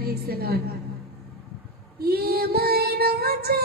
Praise lord ఏమైనా చే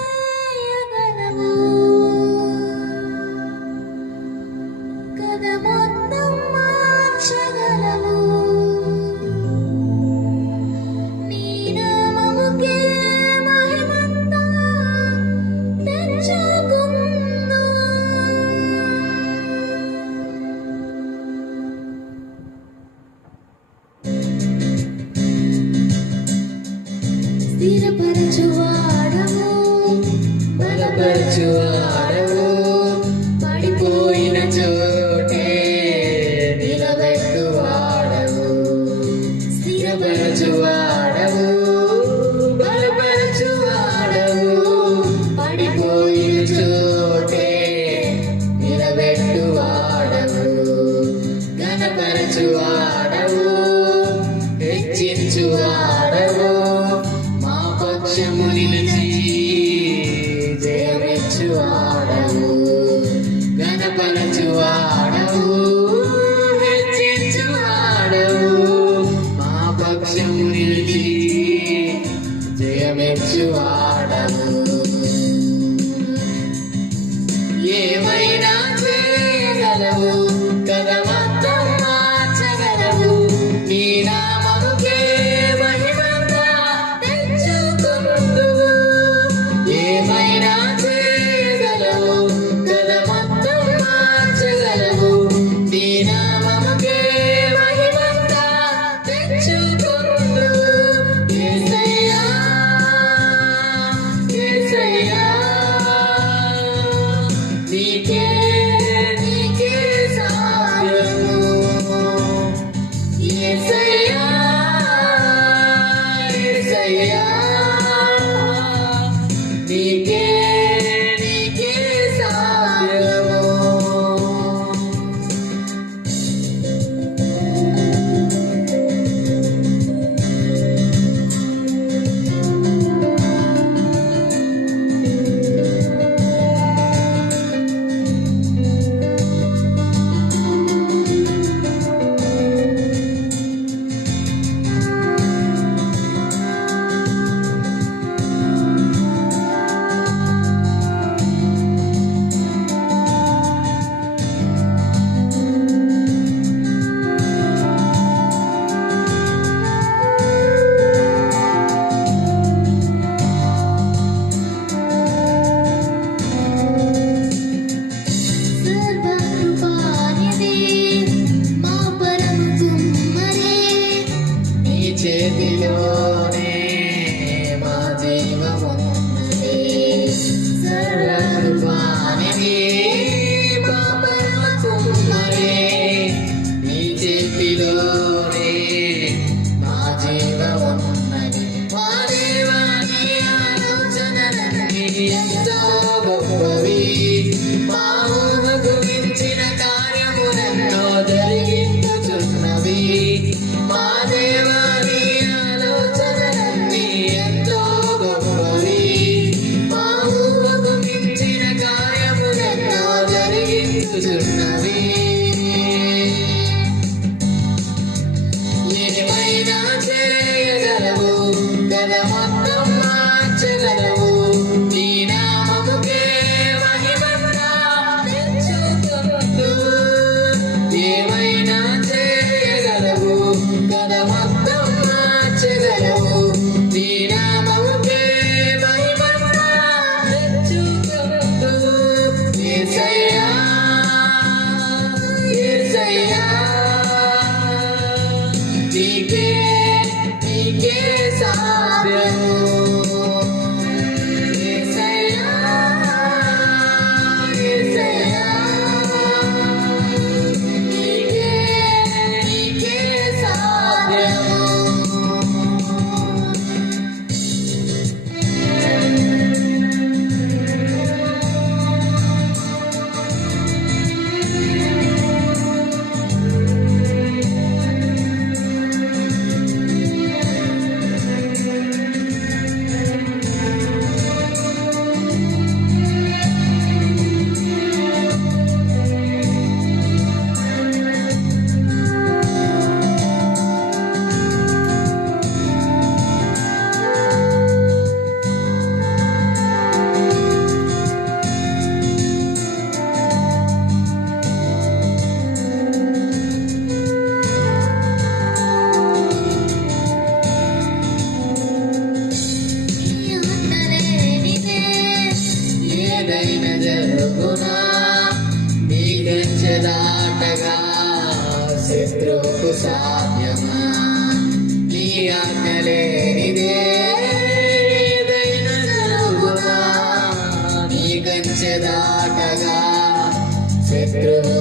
Gracias.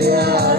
Yeah.